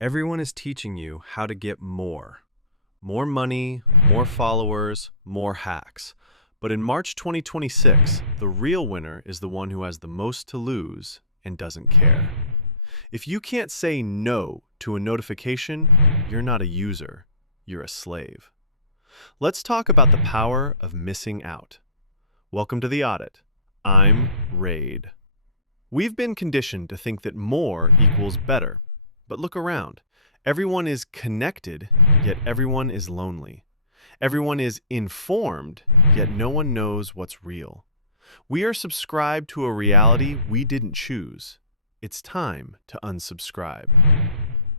Everyone is teaching you how to get more. More money, more followers, more hacks. But in March 2026, the real winner is the one who has the most to lose and doesn't care. If you can't say no to a notification, you're not a user, you're a slave. Let's talk about the power of missing out. Welcome to the Audit. I'm Raid. We've been conditioned to think that more equals better. But look around. Everyone is connected, yet everyone is lonely. Everyone is informed, yet no one knows what's real. We are subscribed to a reality we didn't choose. It's time to unsubscribe.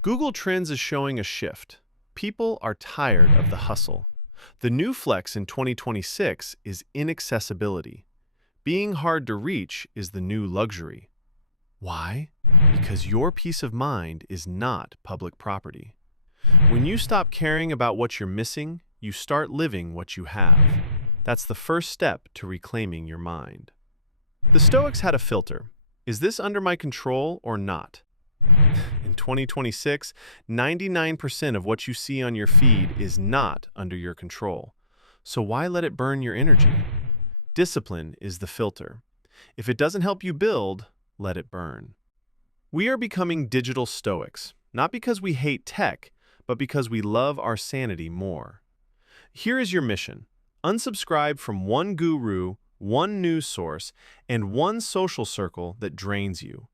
Google Trends is showing a shift. People are tired of the hustle. The new flex in 2026 is inaccessibility. Being hard to reach is the new luxury. Why? Because your peace of mind is not public property. When you stop caring about what you're missing, you start living what you have. That's the first step to reclaiming your mind. The Stoics had a filter. Is this under my control or not? In 2026, 99% of what you see on your feed is not under your control. So why let it burn your energy? Discipline is the filter. If it doesn't help you build, let it burn. We are becoming digital stoics, not because we hate tech, but because we love our sanity more. Here is your mission. Unsubscribe from one guru, one news source, and one social circle that drains you.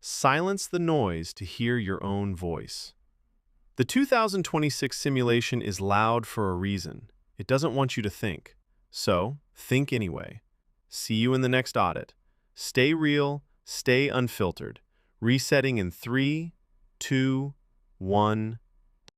Silence the noise to hear your own voice. The 2026 simulation is loud for a reason. It doesn't want you to think. So, think anyway. See you in the next audit. Stay real, stay unfiltered. Resetting in 3, 2, 1.